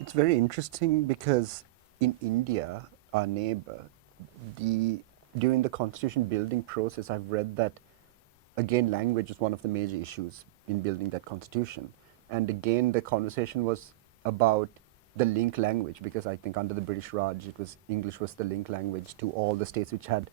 It's very interesting because in India, our neighbor, during the constitution building process, I've read that again language is one of the major issues in building that constitution. And again, the conversation was about the link language, because I think under the British Raj, English was the link language to all the states which had,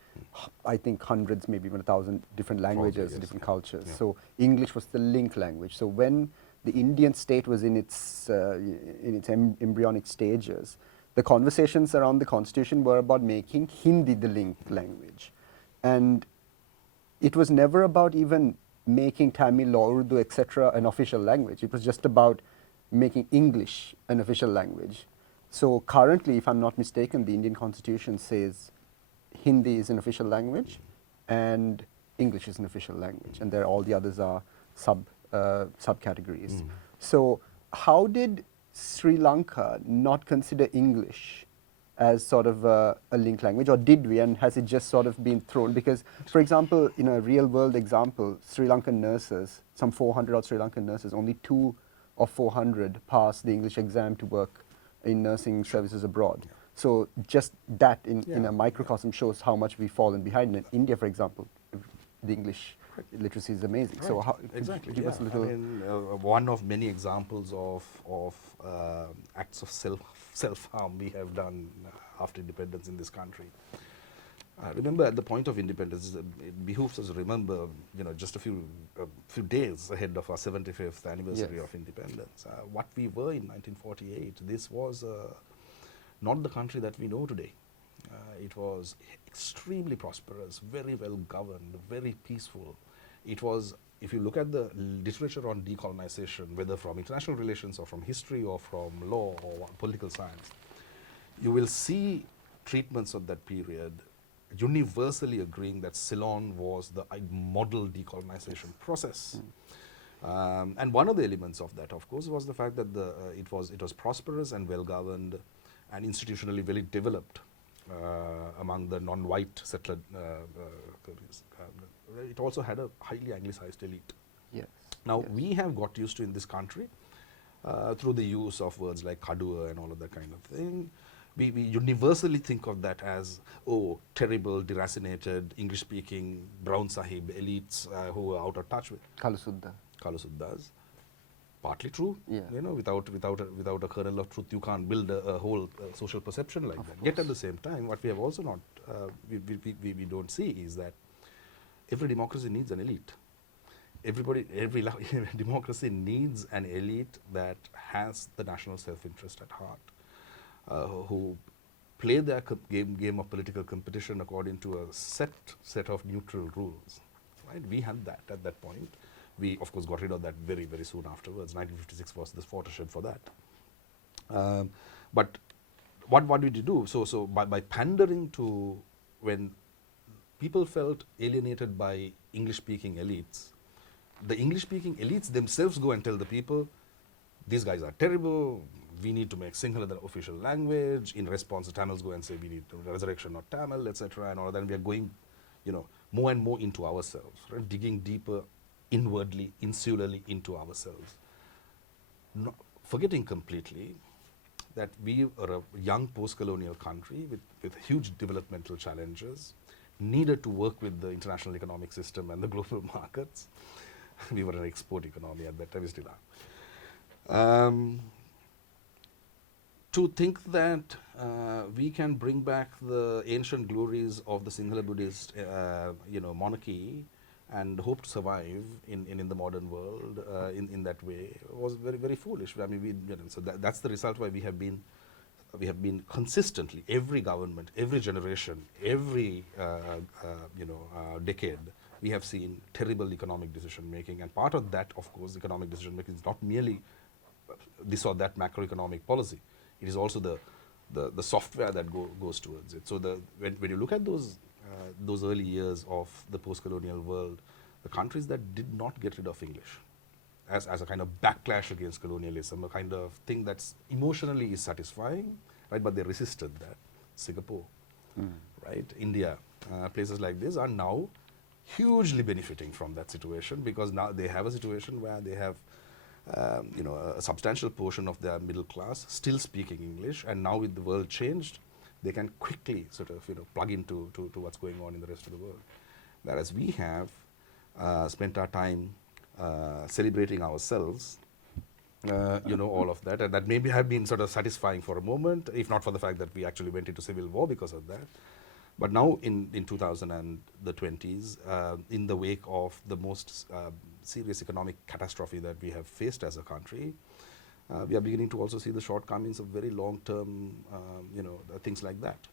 I think, hundreds, maybe even 1,000 different languages, Probably, yes, different yeah. cultures. Yeah. So English was the link language. So when the Indian state was in its embryonic stages, the conversations around the constitution were about making Hindi the link language. And it was never about even making Tamil or Urdu, etc., an official language. It was just about making English an official language. So currently, if I'm not mistaken, the Indian constitution says Hindi is an official language and English is an official language, and there all the others are subcategories. So how did Sri Lanka not consider English as sort of a link language, or did we, and has it just sort of been thrown? Because, for example, in a real world example, Sri Lankan nurses, some 400 odd Sri Lankan nurses, only 2 of 400 pass the English exam to work in nursing services abroad. So just that in a microcosm shows how much we've fallen behind. In India, for example, the English literacy is amazing. Right. So how, Exactly. give us a little. I mean, one of many examples of acts of self-harm we have done after independence in this country. Remember, at the point of independence, it behooves us to remember, just a few days ahead of our 75th anniversary of independence, what we were in 1948. This was not the country that we know today. It was extremely prosperous, very well governed, very peaceful. It was, if you look at the literature on decolonization, whether from international relations or from history or from law or political science, you will see treatments of that period universally agreeing that Ceylon was the model decolonization process. And one of the elements of that, of course, was the fact that it was prosperous and well governed and institutionally very developed among the non-white settler countries. It also had a highly Anglicized elite. Yes. Now, we have got used to in this country, through the use of words like kadua and all of that kind of thing, we universally think of that as, oh, terrible, deracinated, English-speaking, brown sahib elites who are out of touch with. Kalusuddas. Partly true. Yeah. Without a kernel of truth, you can't build a whole social perception like that. Yet at the same time, what we have also not, we don't see is that every democracy needs an elite. Every democracy needs an elite that has the national self-interest at heart, who play their game of political competition according to a set of neutral rules. Right? We had that at that point. We, of course, got rid of that very, very soon afterwards. 1956 was the watershed for that. But what did we do? So by pandering to, when people felt alienated by English-speaking elites, the English-speaking elites themselves go and tell the people, these guys are terrible, we need to make Sinhala the official language. In response, the Tamils go and say, we need resurrection of Tamil, etc. and all of that. And we are going, more and more into ourselves, right? Digging deeper inwardly, insularly into ourselves. Forgetting completely that we are a young post-colonial country with huge developmental challenges, needed to work with the international economic system and the global markets. We were an export economy at that time, we still are. To think that we can bring back the ancient glories of the Sinhala Buddhist monarchy and hope to survive in the modern world in that way was very, very foolish. I mean, so that's the result why we have been consistently, every government, every generation, every decade, we have seen terrible economic decision making, and part of that, of course, economic decision making is not merely this or that macroeconomic policy. It is also the software that goes towards it. So when you look at those early years of the post-colonial world, the countries that did not get rid of English as a kind of backlash against colonialism, a kind of thing that's emotionally is satisfying, right? But they resisted that. Singapore, right? India, places like this are now hugely benefiting from that situation, because now they have a situation where they have a substantial portion of their middle class still speaking English, and now with the world changed, they can quickly sort of plug into to what's going on in the rest of the world. Whereas we have spent our time celebrating ourselves, all of that, and that maybe have been sort of satisfying for a moment, if not for the fact that we actually went into civil war because of that. But now in 2020s, in the wake of the most serious economic catastrophe that we have faced as a country, we are beginning to also see the shortcomings of very long-term, things like that.